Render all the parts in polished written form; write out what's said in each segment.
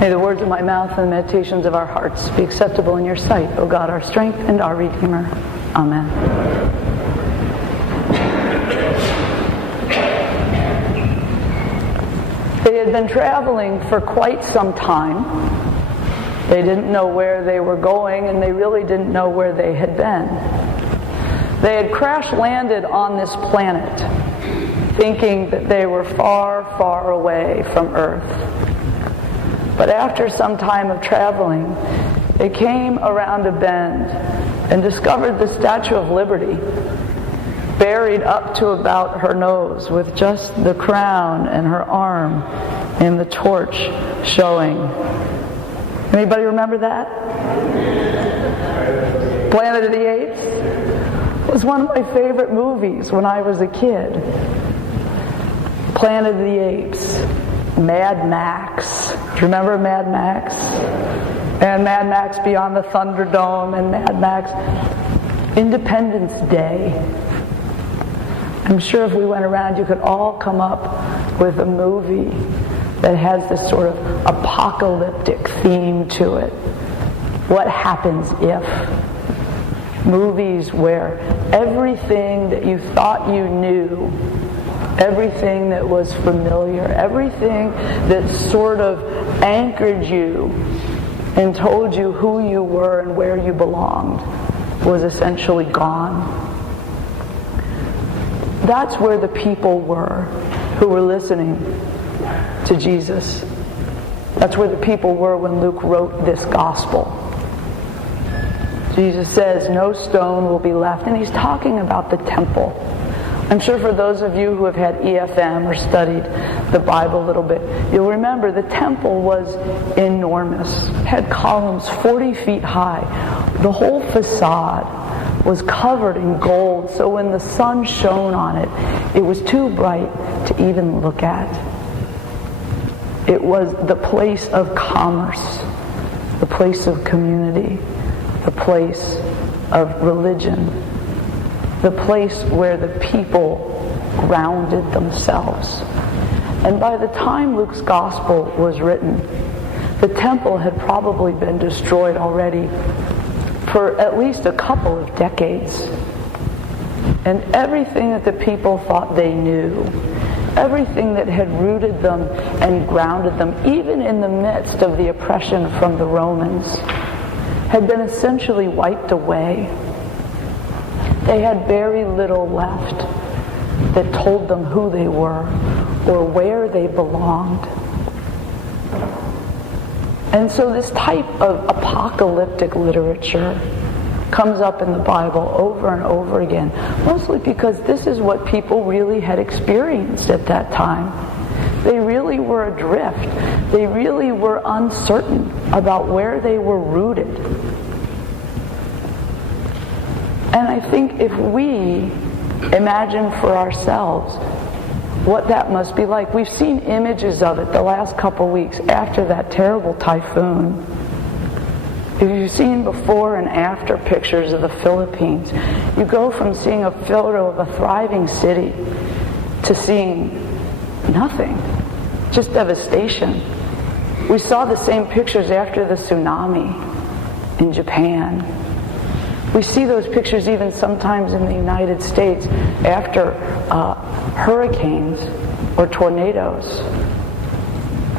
May the words of my mouth and the meditations of our hearts be acceptable in your sight, O God, our strength and our Redeemer. Amen. They had been traveling for quite some time. They didn't know where they were going, and they really didn't know where they had been. They had crash-landed on this planet, thinking that they were far, far away from Earth. But after some time of traveling, they came around a bend and discovered the Statue of Liberty, buried up to about her nose with just the crown and her arm and the torch showing. Anybody remember that? Planet of the Apes was one of my favorite movies when I was a kid. Planet of the Apes, Mad Max. Do you remember Mad Max? And Mad Max Beyond the Thunderdome and Mad Max Independence Day. I'm sure if we went around, you could all come up with a movie that has this sort of apocalyptic theme to it. What happens if? Movies where everything that you thought you knew, everything that was familiar, everything that sort of anchored you and told you who you were and where you belonged was essentially gone. That's where the people were who were listening to Jesus. That's where the people were when Luke wrote this gospel. Jesus says, no stone will be left. And he's talking about the temple. I'm sure for those of you who have had EFM or studied the Bible a little bit, you'll remember the temple was enormous. It had columns 40 feet high. The whole facade was covered in gold, so when the sun shone on it, it was too bright to even look at. It was the place of commerce, the place of community, the place of religion, the place where the people grounded themselves. And by the time Luke's gospel was written, the temple had probably been destroyed already for at least a couple of decades. And everything that the people thought they knew, everything that had rooted them and grounded them, even in the midst of the oppression from the Romans, had been essentially wiped away. They had very little left that told them who they were or where they belonged. And so this type of apocalyptic literature comes up in the Bible over and over again, mostly because this is what people really had experienced at that time. They really were adrift. They really were uncertain about where they were rooted. And I think if we imagine for ourselves what that must be like. We've seen images of it the last couple weeks after that terrible typhoon. If you've seen before and after pictures of the Philippines, you go from seeing a photo of a thriving city to seeing nothing, just devastation. We saw the same pictures after the tsunami in Japan. We see those pictures even sometimes in the United States after hurricanes or tornadoes.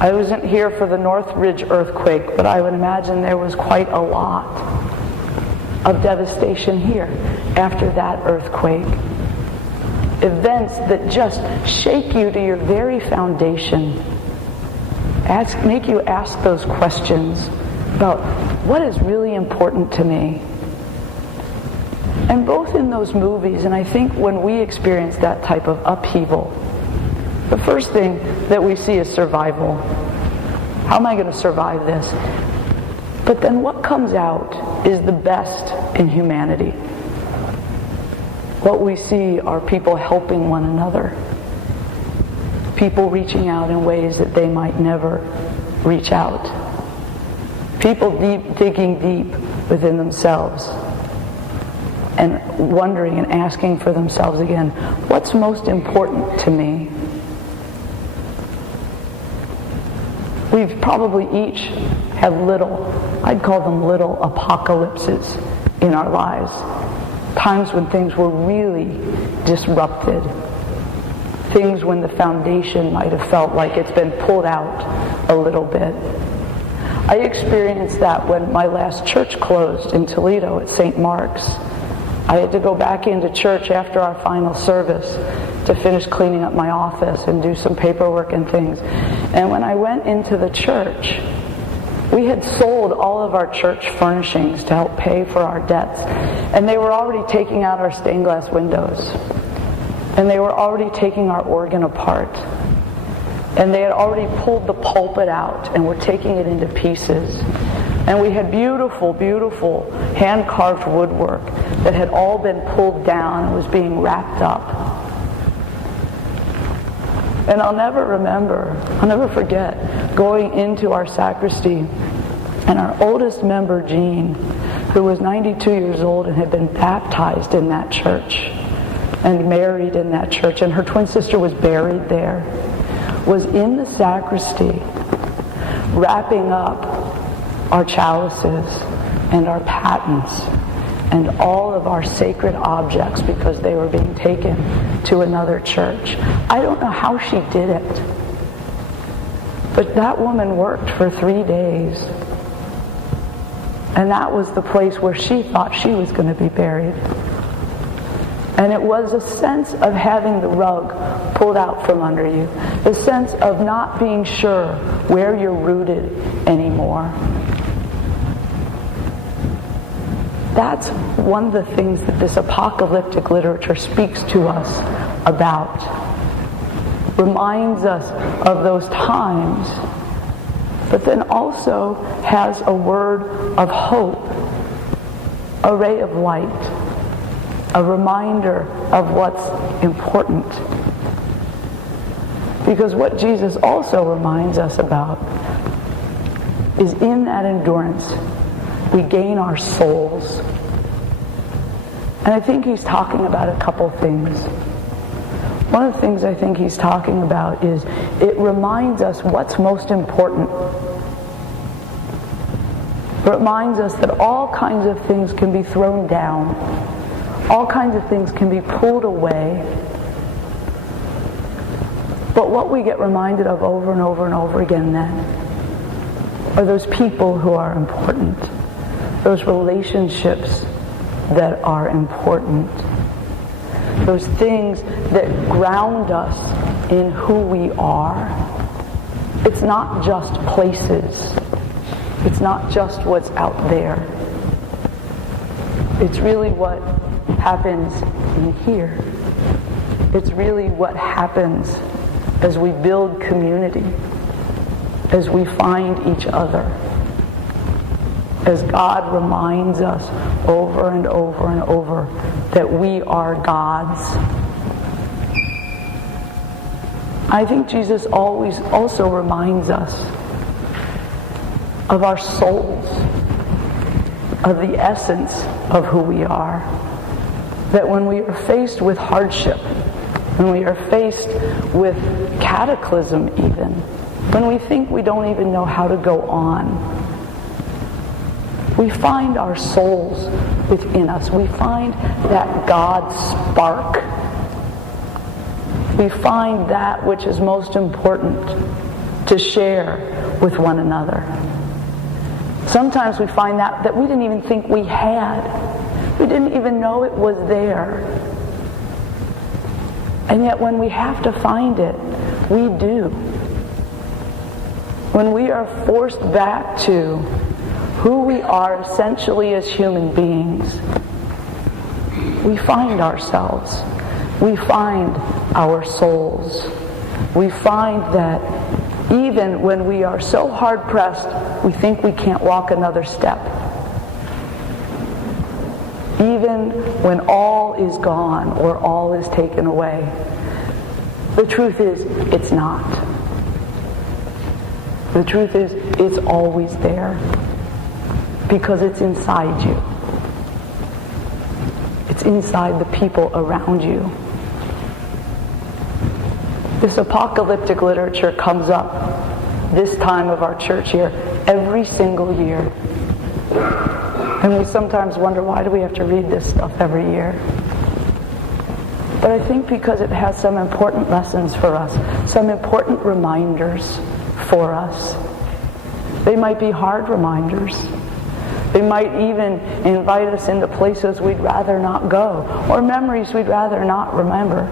I wasn't here for the Northridge earthquake, but I would imagine there was quite a lot of devastation here after that earthquake. Events that just shake you to your very foundation. Make you ask those questions about what is really important to me. And both in those movies, and I think when we experience that type of upheaval, the first thing that we see is survival. How am I going to survive this? But then what comes out is the best in humanity. What we see are people helping one another. People reaching out in ways that they might never reach out. People digging deep within themselves and wondering and asking for themselves again, what's most important to me? We've probably each had I'd call them little apocalypses in our lives. Times when things were really disrupted. Things when the foundation might have felt like it's been pulled out a little bit. I experienced that when my last church closed in Toledo at St. Mark's. I had to go back into church after our final service to finish cleaning up my office and do some paperwork and things. And when I went into the church, we had sold all of our church furnishings to help pay for our debts. And they were already taking out our stained glass windows. And they were already taking our organ apart. And they had already pulled the pulpit out and were taking it into pieces. And we had beautiful, beautiful hand-carved woodwork that had all been pulled down and was being wrapped up. And I'll never forget going into our sacristy, and our oldest member, Jean, who was 92 years old and had been baptized in that church and married in that church, and her twin sister was buried there, was in the sacristy wrapping up our chalices and our patens and all of our sacred objects because they were being taken to another church. I don't know how she did it, but that woman worked for 3 days, and that was the place where she thought she was going to be buried. And it was a sense of having the rug pulled out from under you, the sense of not being sure where you're rooted anymore. That's one of the things that this apocalyptic literature speaks to us about. Reminds us of those times, but then also has a word of hope, a ray of light, a reminder of what's important. Because what Jesus also reminds us about is in that endurance, we gain our souls. And I think he's talking about a couple things. One of the things I think he's talking about is it reminds us what's most important. It reminds us that all kinds of things can be thrown down. All kinds of things can be pulled away. But what we get reminded of over and over and over again then are those people who are important. Those relationships that are important. Those things that ground us in who we are. It's not just places. It's not just what's out there. It's really what happens in here. It's really what happens as we build community, as we find each other, as God reminds us over and over and over that we are God's. I think Jesus always also reminds us of our souls, of the essence of who we are. That when we are faced with hardship, when we are faced with cataclysm even, when we think we don't even know how to go on, we find our souls within us. We find that God spark. We find that which is most important to share with one another. Sometimes we find that we didn't even think we had. We didn't even know it was there. And yet when we have to find it, we do. When we are forced back to who we are essentially as human beings, we find ourselves. We find our souls. We find that even when we are so hard-pressed, we think we can't walk another step. Even when all is gone or all is taken away, the truth is, it's not. The truth is, it's always there. Because it's inside you. It's inside the people around you. This apocalyptic literature comes up this time of our church year every single year. And we sometimes wonder, why do we have to read this stuff every year? But I think because it has some important lessons for us, some important reminders for us. They might be hard reminders. They might even invite us into places we'd rather not go, or memories we'd rather not remember.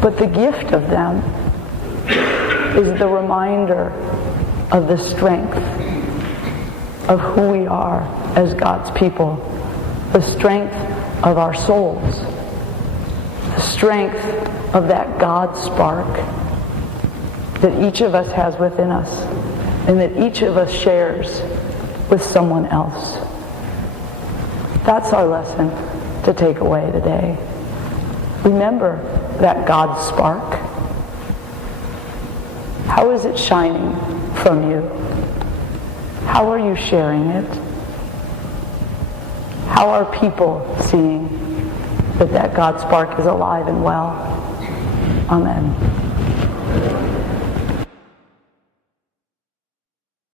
But the gift of them is the reminder of the strength of who we are as God's people, the strength of our souls, the strength of that God spark that each of us has within us and that each of us shares with someone else. That's our lesson to take away today. Remember that God spark. How is it shining from you? How are you sharing it? How are people seeing that God spark is alive and well? Amen.